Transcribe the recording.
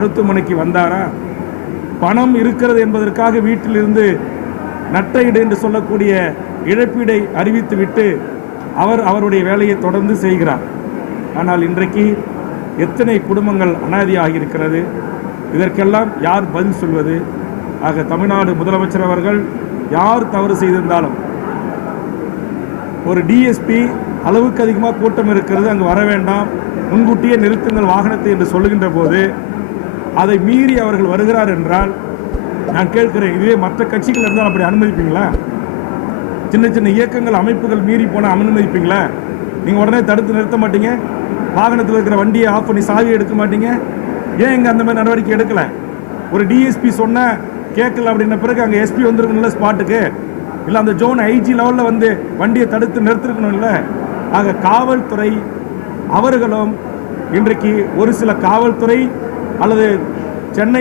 மருத்துவமனைக்கு வந்தாரா? பணம் இருக்கிறது என்பதற்காக வீட்டிலிருந்து நட்டையீடு என்று சொல்லக்கூடிய இழப்பீடை அறிவித்துவிட்டு அவருடைய வேலையை தொடர்ந்து செய்கிறார். ஆனால் இன்றைக்கு எத்தனை குடும்பங்கள் அனாதையாகி இருக்கிறது? இதற்கெல்லாம் யார் பதில் சொல்வது? ஆக தமிழ்நாடு முதலமைச்சர் அவர்கள் யார் தவறு செய்திருந்தாலும், ஒரு டிஎஸ்பி அளவுக்கு அதிகமாக கூட்டம் இருக்கிறது, அங்கு வர வேண்டாம், முன்கூட்டியே நிறுத்துங்கள் வாகனத்தை என்று சொல்லுகின்ற போது அதை மீறி அவர்கள் வருகிறார் என்றால் நான் கேட்கிறேன், இதுவே மற்ற கட்சிகள் இருந்தால் அப்படி அனுமதிப்பீங்களா? சின்ன சின்ன இயக்கங்கள் அமைப்புகள் மீறி போனால் அனுமதிப்பீங்களா? நீங்கள் உடனே தடுத்து நிறுத்த மாட்டீங்க? வாகனத்தில் இருக்கிற வண்டியை ஆஃப் பண்ணி சாவியை எடுக்க மாட்டீங்க? ஏன் இங்கே அந்த மாதிரி நடவடிக்கை எடுக்கலை? ஒரு டிஎஸ்பி சொன்ன கேட்கல அப்படின்ன பிறகு அங்கே எஸ்பி வந்துருக்கணும்ல ஸ்பாட்டுக்கு, இல்லை அந்த ஜோன் ஐஜி லெவலில் வந்து வண்டியை தடுத்து நிறுத்திருக்கணும் இல்லை? ஆக காவல்துறை அவர்களும் இன்றைக்கு ஒரு சில காவல்துறை அல்லது சென்னை